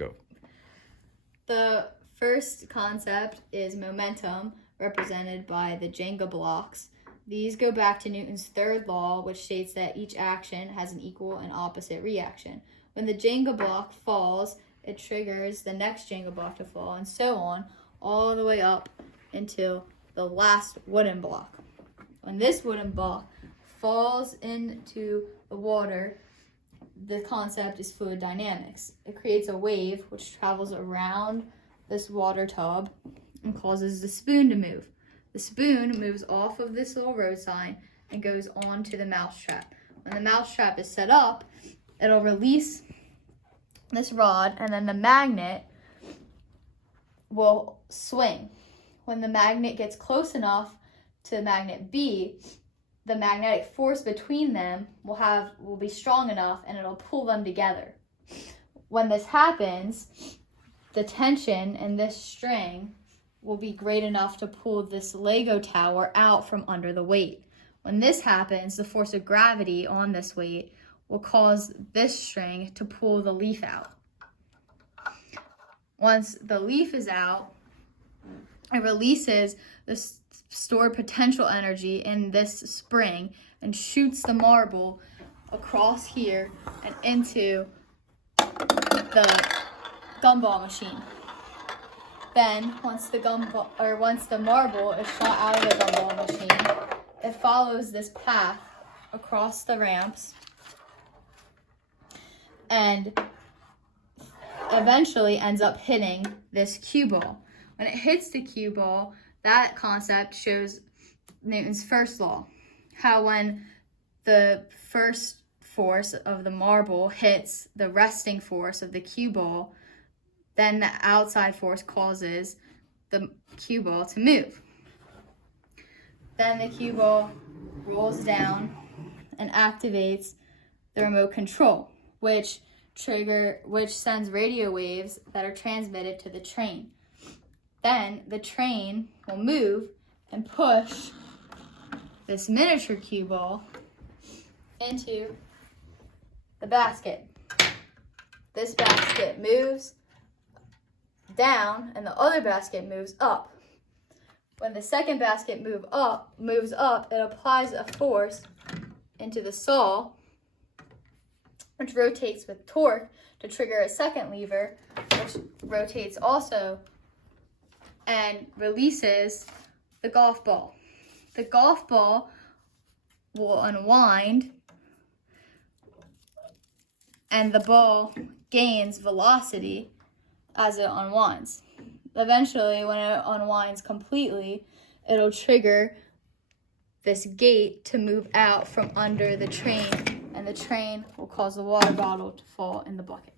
Go. The first concept is momentum, represented by the Jenga blocks. These go back to Newton's third law, which states that each action has an equal and opposite reaction. When the Jenga block falls, it triggers the next Jenga block to fall, and so on, all the way up until the last wooden block. When this wooden block falls into the water, the concept is fluid dynamics. It creates a wave which travels around this water tub and causes the spoon to move. The spoon moves off of this little road sign and goes on to the mousetrap. When the mousetrap is set up, it'll release this rod, and then the magnet will swing. When the magnet gets close enough to magnet B, the magnetic force between them will be strong enough, and it'll pull them together. When this happens, the tension in this string will be great enough to pull this Lego tower out from under the weight. When this happens, the force of gravity on this weight will cause this string to pull the leaf out. Once the leaf is out, it releases the stored potential energy in this spring and shoots the marble across here and into the gumball machine. Then, once the marble is shot out of the gumball machine, it follows this path across the ramps and eventually ends up hitting this cue ball. When it hits the cue ball, that concept shows Newton's first law, how when the first force of the marble hits the resting force of the cue ball, then the outside force causes the cue ball to move. Then the cue ball rolls down and activates the remote control, which sends radio waves that are transmitted to the train. Then the train will move and push this miniature cue ball into the basket. This basket moves down and the other basket moves up. When the second basket moves up, it applies a force into the saw, which rotates with torque to trigger a second lever, which rotates also and releases the golf ball. The golf ball will unwind and the ball gains velocity as it unwinds. Eventually, when it unwinds completely, it'll trigger this gate to move out from under the train, and the train will cause the water bottle to fall in the bucket.